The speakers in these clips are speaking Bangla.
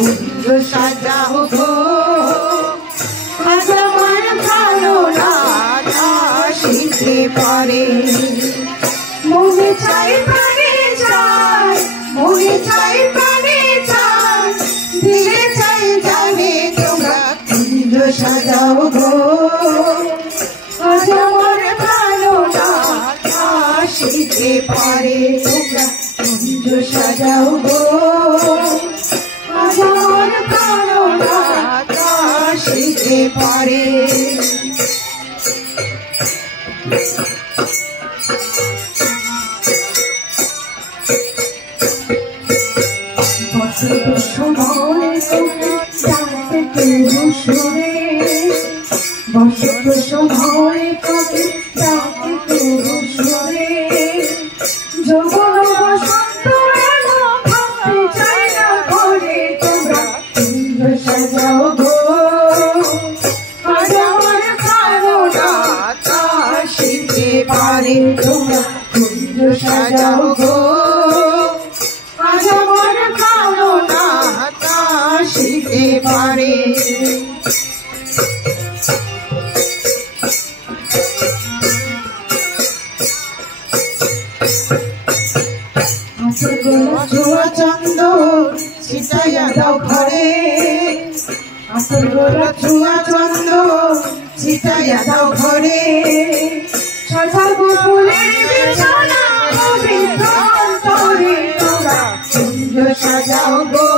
কুঞ্জ সাজাও গো আজ আমার ভালো লাগা আসিতে পারে মনে চাই প্রাণে চাই মনে চাই প্রাণে চাই দিলে চাই জানে তোমরা কুঞ্জ সাজাও গো আজ আমার ভালো লাগা আসিতে পারে তোমরা কুঞ্জ সাজাও গো আজ আমার ভালো লাগা আসিতে পারে সময় ডাকতে কেউ শুনে বসত সময় কবি ডাকতে কেউ শুনে যৌবন বসন্ত এলো ভাবতে চাই না ঘরে তোমরা কুঞ্জ সাজাও গো আজ আমার ভালো লাগা আসিতে পারে তোমরা কুঞ্জ সাজাও গো আজ আমার ভালো লাগা আসিতে পারে জুয়া চন্দ ছিটাইয়া দাও ঘরে আসল গোলা জুয়া চন্দ ছিটাইয়া দাও ঘরে সাজাবো ফুলের বিছানা পবিত্র অন্তরে তোমরা কুঞ্জ সাজাও গো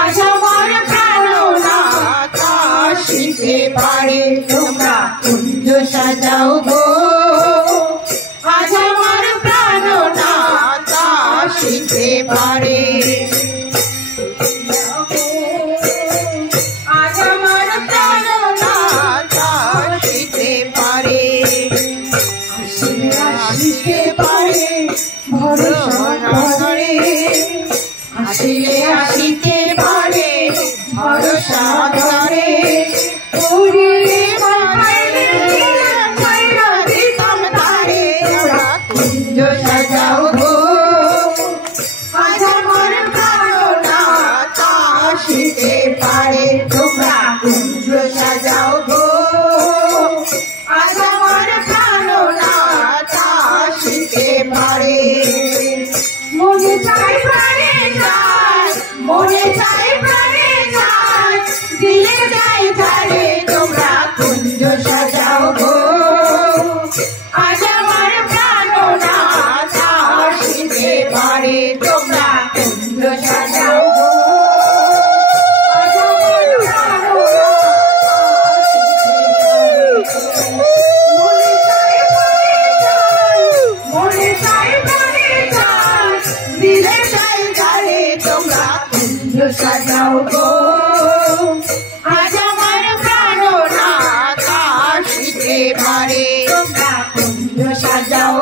আজ আমার ভালো লাগা আসিতে পারে তোমরা কুঞ্জ সাজাও গো আজ আমার ভালো লাগা আসিতে পারে আজ আমার ভালো লাগা আসিতে পারে আসিতে পারে ভরসা করে আসিলে আসিতে পারে ভরসা করে উড়িয়ে পাইলে ছাইরা দিতাম তারে তোমরা কুঞ্জ সাজাও গো আজ আমার ভালো লাগা আসিতে পারে তোমরা কুঞ্জ সাজাও গো আজ আমার ভালো লাগা আসিতে পারে মনে চাই প্রাণে চাই মনে চাই প্রাণে চাই দিলে চাই ধারে তোমরা কুঞ্জ সাজাও গো আজ আমার ভালো লাগা আসিতে পারে তোমরা কুঞ্জ সাজাও গো আজ আমার ভালো লাগা আসিতে পারে মনে চাই প্রাণে চাই দিলে চাই ধারে তোমরা কুঞ্জ সাজাও গো আজ আমার ভালো লাগা আসিতে পারে তোমরা কুঞ্জ সাজাও।